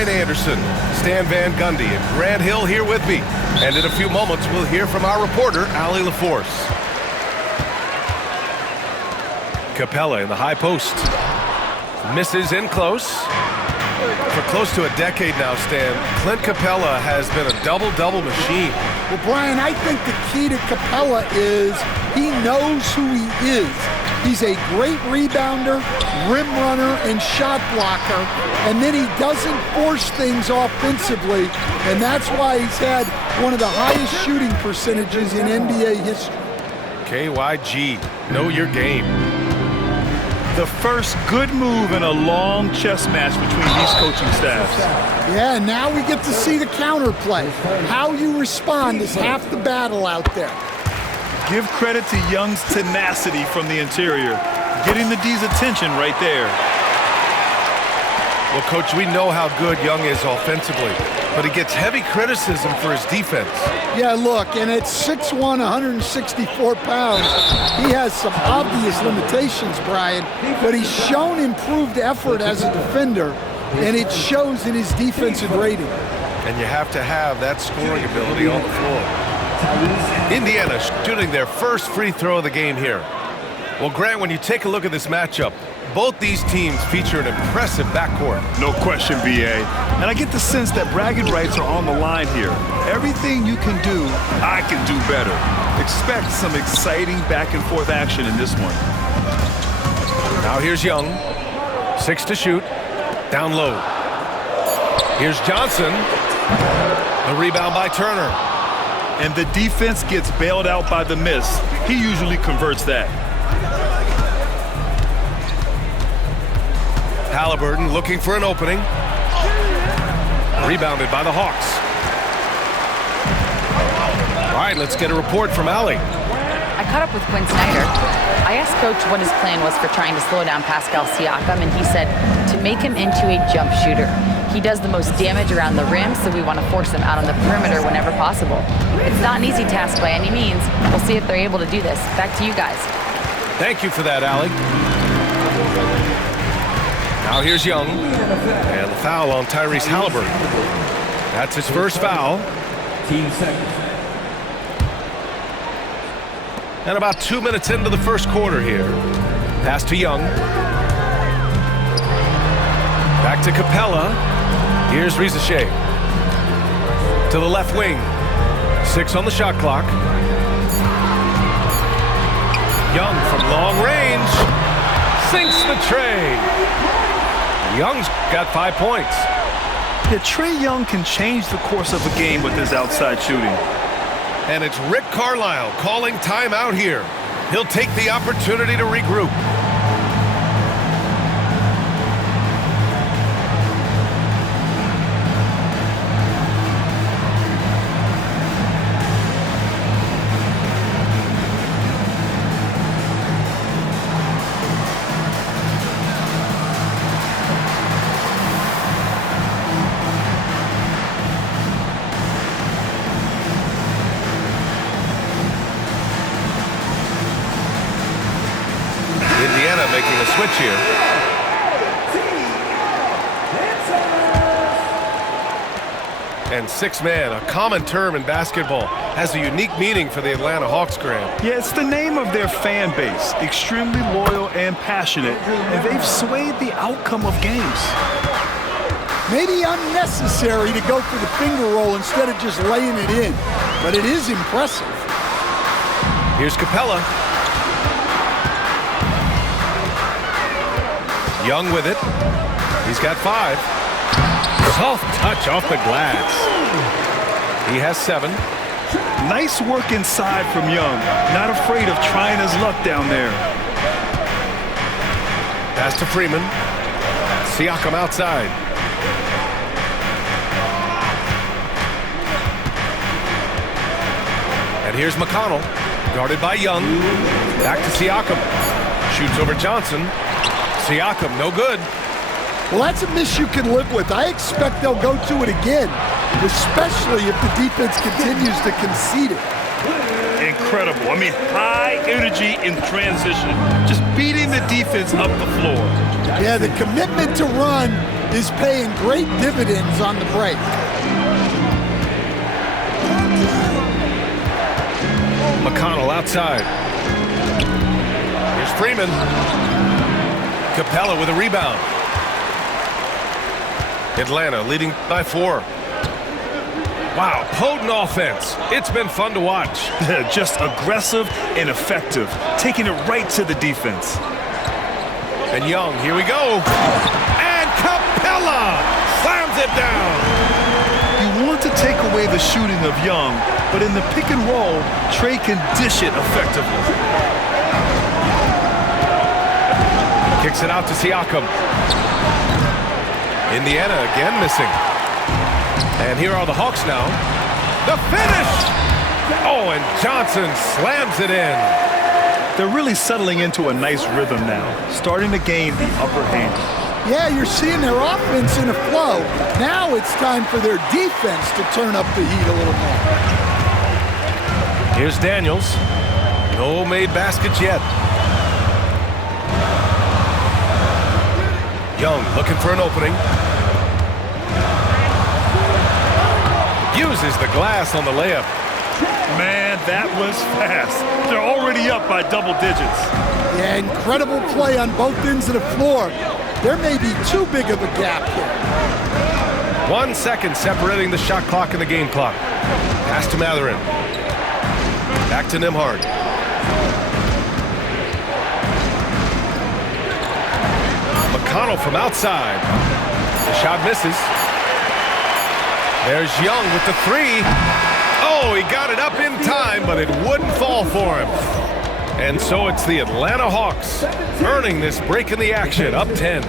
Brian Anderson, Stan Van Gundy, and Grant Hill here with me. And in a few moments, we'll hear from our reporter, Allie LaForce. Capella in the high post. Misses in close. For close to a decade now, Stan, Clint Capella has been a double-double machine. Well, Brian, I think the key to Capella is he knows who he is. He's a great rebounder, rim runner, and shot blocker, and then he doesn't force things offensively, and that's why he's had one of the highest shooting percentages in NBA history. KYG, know your game. The first good move in a long chess match between these coaching staffs. Yeah, now we get to see the counterplay. How you respond is half the battle out there. Give credit to Young's tenacity from the interior, getting the D's attention right there. Well, Coach, we know how good Young is offensively, but he gets heavy criticism for his defense. Yeah, look, and at 6'1", 164 pounds, he has some obvious limitations, Brian, but he's shown improved effort as a defender, and it shows in his defensive rating. And you have to have that scoring ability on the floor. Indiana shooting their first free throw of the game here. Well, Grant, when you take a look at this matchup, both these teams feature an impressive backcourt. No question, B.A. And I get the sense that bragging rights are on the line here. Everything you can do, I can do better. Expect some exciting back-and-forth action in this one. Now here's Young. 6 to shoot. Down low. Here's Johnson. The rebound by Turner. And the defense gets bailed out by the miss. He usually converts that. Halliburton looking for an opening. Rebounded by the Hawks. All right, let's get a report from Allie. I caught up with Quinn Snyder. I asked Coach what his plan was for trying to slow down Pascal Siakam, and he said to make him into a jump shooter. He does the most damage around the rim, so we want to force him out on the perimeter whenever possible. It's not an easy task by any means. We'll see if they're able to do this. Back to you guys. Thank you for that, Allie. Now here's Young, and the foul on Tyrese Halliburton. That's his first foul. And about 2 minutes into the first quarter here. Pass to Young. Back to Capella. Here's Rizachet. To the left wing. 6 on the shot clock. Young from long range. Sinks the tray. Young's got 5 points. Yeah, Trae Young can change the course of a game with his outside shooting. And it's Rick Carlisle calling timeout here. He'll take the opportunity to regroup. Indiana making a switch here. And 6-man, a common term in basketball, has a unique meaning for the Atlanta Hawks, Grant. Yeah, it's the name of their fan base. Extremely loyal and passionate, and they've swayed the outcome of games. Maybe unnecessary to go for the finger roll instead of just laying it in, but it is impressive. Here's Capella. Young with it. He's got 5. Soft touch off the glass. He has 7. Nice work inside from Young. Not afraid of trying his luck down there. Pass to Freeman. Siakam outside. And here's McConnell. Guarded by Young. Back to Siakam. Shoots over Johnson. Siakam, no good. Well, that's a miss you can live with. I expect they'll go to it again, especially if the defense continues to concede it. Incredible. I mean, high energy in transition. Just beating the defense up the floor. Yeah, the commitment to run is paying great dividends on the break. McConnell outside. Here's Freeman. Capella with a rebound. Atlanta leading by 4. Wow, potent offense. It's been fun to watch. Just aggressive and effective, taking it right to the defense. And Young, here we go. And Capella slams it down. You want to take away the shooting of Young, but in the pick and roll, Trey can dish it effectively. Kicks it out to Siakam. Indiana again missing. And here are the Hawks now. The finish! Oh, and Johnson slams it in. They're really settling into a nice rhythm now, starting to gain the upper hand. Yeah, you're seeing their offense in a flow. Now it's time for their defense to turn up the heat a little more. Here's Daniels. No made baskets yet. Young looking for an opening. Uses the glass on the layup. Man, that was fast. They're already up by double digits. Yeah, incredible play on both ends of the floor. There may be too big of a gap here. 1 second separating the shot clock and the game clock. Pass to Mathurin. Back to Nembhard. McConnell from outside. The shot misses. There's Young with the 3. Oh, he got it up in time, but it wouldn't fall for him. And so it's the Atlanta Hawks earning this break in the action, up 10.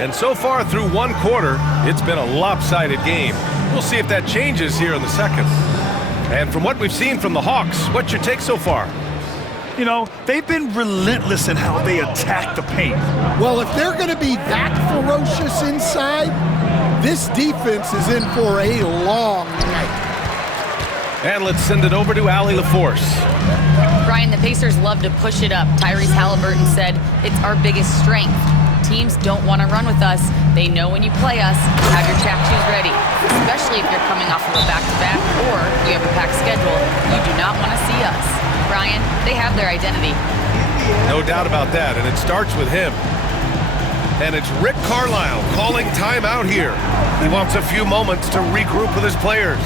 And so far through 1 quarter, it's been a lopsided game. We'll see if that changes here in the second. And from what we've seen from the Hawks, what's your take so far? You know, they've been relentless in how they attack the paint. Well, if they're going to be that ferocious inside, this defense is in for a long night. And let's send it over to Allie LaForce. Brian, the Pacers love to push it up. Tyrese Halliburton said, it's our biggest strength. Teams don't want to run with us. They know when you play us, have your track shoes ready, especially if you're coming off of a back-to-back or you have a packed schedule. You do not want to see us. Brian, they have their identity. No doubt about that, and it starts with him. And it's Rick Carlisle calling timeout here. He wants a few moments to regroup with his players.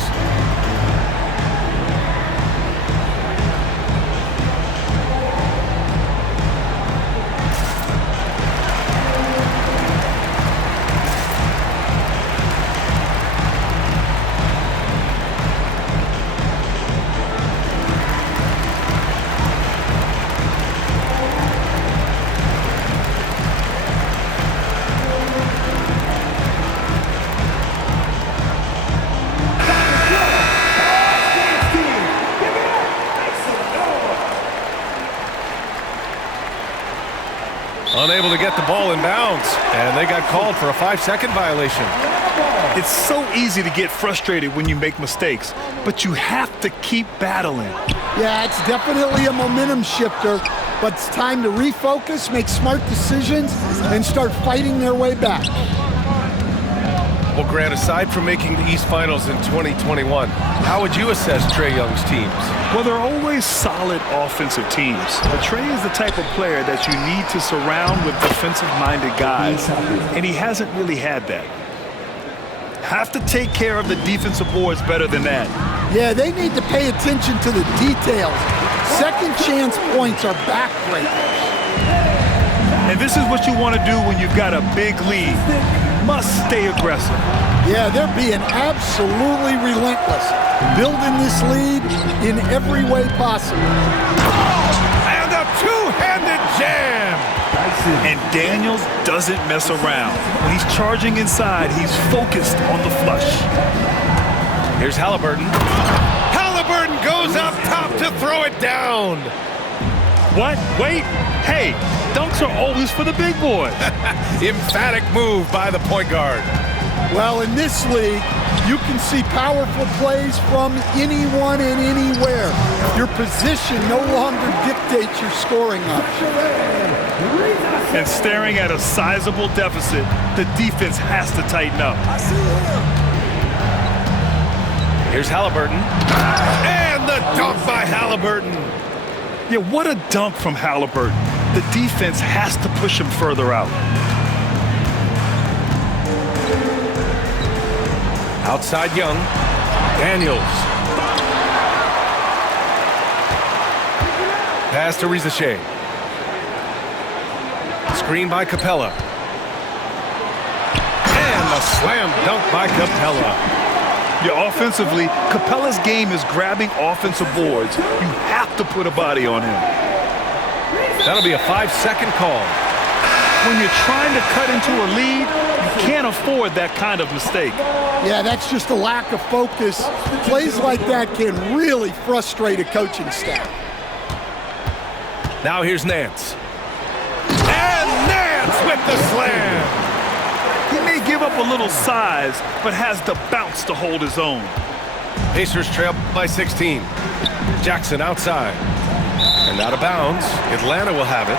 Unable to get the ball in bounds, and they got called for a 5-second violation. It's so easy to get frustrated when you make mistakes, but you have to keep battling. Yeah, it's definitely a momentum shifter, but it's time to refocus, make smart decisions, and start fighting their way back. Well, Grant, aside from making the East Finals in 2021, how would you assess Trae Young's teams? Well, they're always solid offensive teams. But Trae is the type of player that you need to surround with defensive-minded guys, and he hasn't really had that. Have to take care of the defensive boards better than that. Yeah, they need to pay attention to the details. Second chance points are backbreakers. And this is what you want to do when you've got a big lead. Must stay aggressive. Yeah, they're being absolutely relentless, building this lead in every way possible. And a two-handed jam! And Daniels doesn't mess around. When he's charging inside, he's focused on the flush. Here's Halliburton. Halliburton goes up top to throw it down. What? Wait. Hey, dunks are always for the big boy. Emphatic move by the point guard. Well, in this league, You can see powerful plays from anyone and anywhere. Your position no longer dictates your scoring option. And staring at a sizable deficit, the defense has to tighten up. Here's Halliburton. And the dunk by Halliburton. Yeah, what a dunk from Halliburton. The defense has to push him further out. Outside Young. Daniels. Pass to Rizachet. Screen by Capella. And a slam dunk by Capella. Yeah, offensively, Capella's game is grabbing offensive boards. You have to put a body on him. That'll be a 5-second call. When you're trying to cut into a lead, you can't afford that kind of mistake. Yeah, that's just a lack of focus. Plays like that can really frustrate a coaching staff. Now here's Nance. And Nance with the slam. He may give up a little size, but has the bounce to hold his own. Pacers trail by 16. Jackson outside. And out of bounds. Atlanta will have it.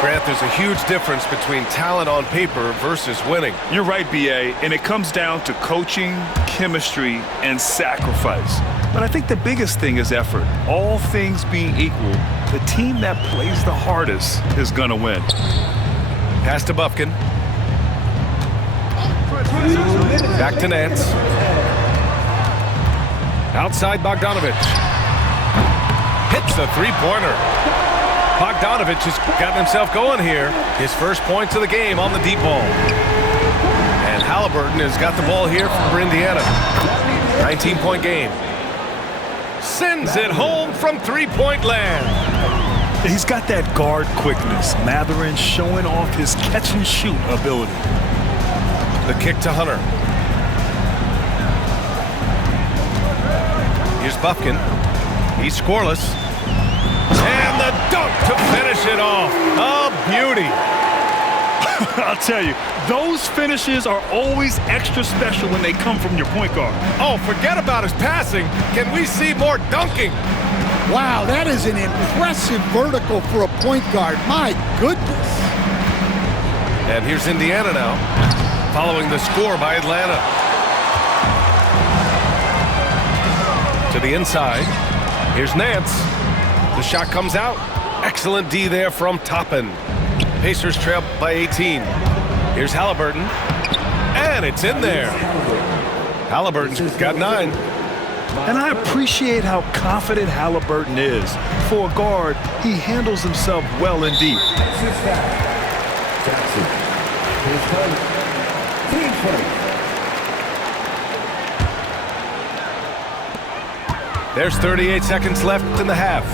Grant, there's a huge difference between talent on paper versus winning. You're right, B.A., and it comes down to coaching, chemistry, and sacrifice. But I think the biggest thing is effort. All things being equal, the team that plays the hardest is going to win. Pass to Bufkin. Back to Nance. Outside Bogdanovich. Hits the three-pointer. Bogdanovich has gotten himself going here. His first points of the game on the deep ball. And Halliburton has got the ball here for Indiana. 19-point game. Sends it home from three-point land. He's got that guard quickness. Mathurin showing off his catch-and-shoot ability. The kick to Hunter. Here's Bufkin. He's scoreless. And the dunk to finish it off. A beauty. I'll tell you, those finishes are always extra special when they come from your point guard. Oh, forget about his passing. Can we see more dunking? Wow, that is an impressive vertical for a point guard. My goodness. And here's Indiana now, following the score by Atlanta. To the inside. Here's Nance. The shot comes out. Excellent D there from Toppin. Pacers trail by 18. Here's Halliburton. And it's in there. Halliburton's got 9. And I appreciate how confident Halliburton is. For a guard, he handles himself well and deep. There's 38 seconds left in the half.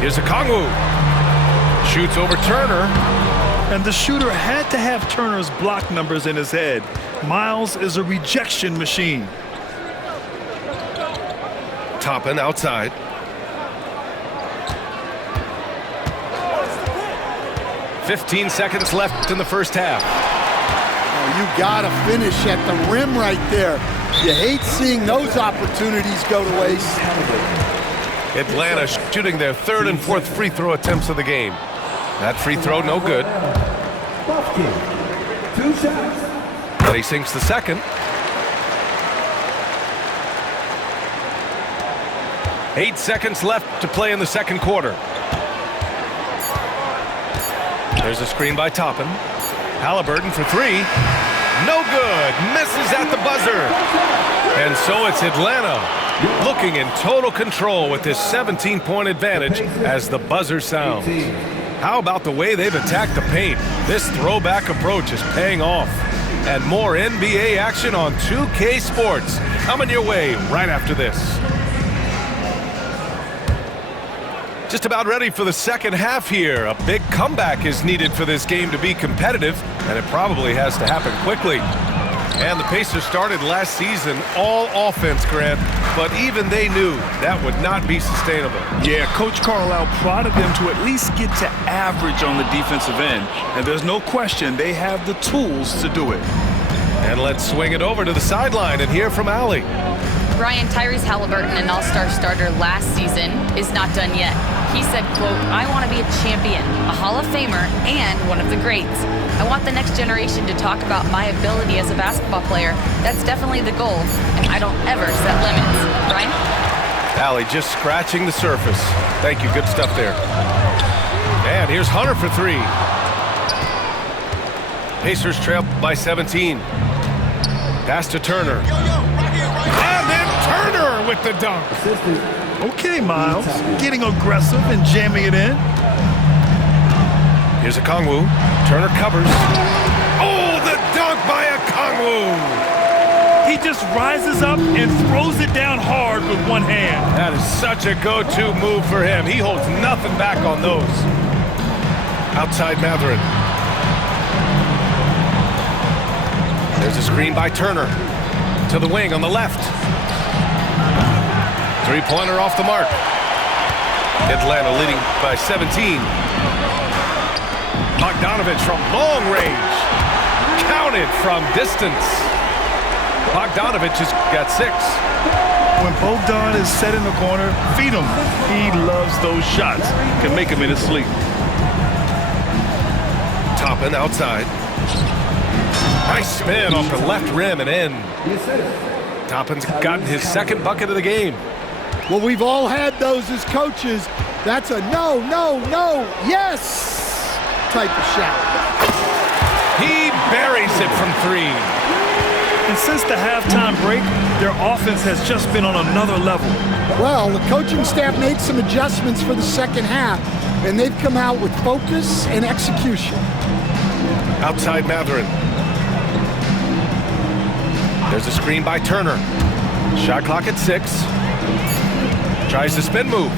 Here's Okongwu. Shoots over Turner. And the shooter had to have Turner's block numbers in his head. Miles is a rejection machine. Toppin outside. "15 seconds left in the first half. Oh, you gotta finish at the rim right there. You hate seeing those opportunities go to waste. Atlanta shooting their third and fourth free throw attempts of the game. That free throw no good. But he sinks the second. 8 seconds left to play in the second quarter. There's a screen by Toppin. Halliburton for 3. No good. Misses at the buzzer. And so it's Atlanta looking in total control with this 17-point advantage as the buzzer sounds. How about the way they've attacked the paint? This throwback approach is paying off. And more NBA action on 2K Sports coming your way right after this. Just about ready for the second half here. A big comeback is needed for this game to be competitive, and it probably has to happen quickly. And the Pacers started last season all offense, Grant, but even they knew that would not be sustainable. Yeah, Coach Carlisle prodded them to at least get to average on the defensive end, and there's no question they have the tools to do it. And let's swing it over to the sideline and hear from Allie. Brian, Tyrese Halliburton, an all-star starter last season, is not done yet. He said, quote, "I want to be a champion, a Hall of Famer, and one of the greats. I want the next generation to talk about my ability as a basketball player. That's definitely the goal, and I don't ever set limits." Brian? Allie just scratching the surface. Thank you. Good stuff there. And here's Hunter for three. Pacers trail by 17. Pass to Turner. And then Turner with the dunk. Okay, Miles. Getting aggressive and jamming it in. Here's Okongwu. Turner covers. Oh, the dunk by Okongwu. He just rises up and throws it down hard with one hand. That is such a go-to move for him. He holds nothing back on those. Outside Mathurin. There's a screen by Turner. To the wing on the left. Three-pointer off the mark. Atlanta leading by 17. Bogdanovich from long range. Counted from distance. Bogdanovich has got 6. When Bogdan is set in the corner, feed him. He loves those shots. Can make him in his sleep. Toppin outside. Nice spin off the left rim and in. Toppin's gotten his second bucket of the game. Well, we've all had those as coaches. That's a no, no, no, yes type of shot. He buries it from 3. And since the halftime break, their offense has just been on another level. Well, the coaching staff made some adjustments for the second half, and they've come out with focus and execution. Outside Mathurin. There's a screen by Turner. Shot clock at 6. Tries the spin move.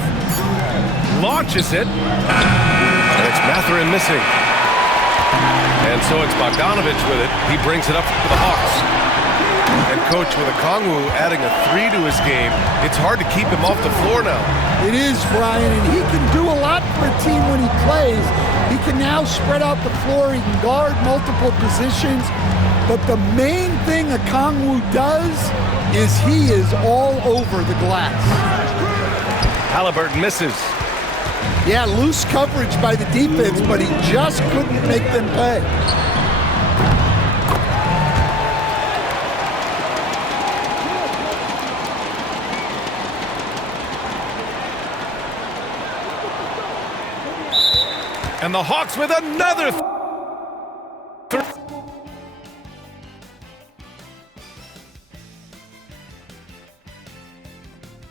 Launches it. And it's Mathurin missing. And so it's Bogdanovich with it. He brings it up for the Hawks. And coach, with Okongwu adding a 3 to his game, it's hard to keep him off the floor now. It is, Brian, and he can do a lot for a team when he plays. He can now spread out the floor. He can guard multiple positions. But the main thing Okongwu does is he is all over the glass. Halliburton misses. Yeah, loose coverage by the defense, but he just couldn't make them pay. And the Hawks with another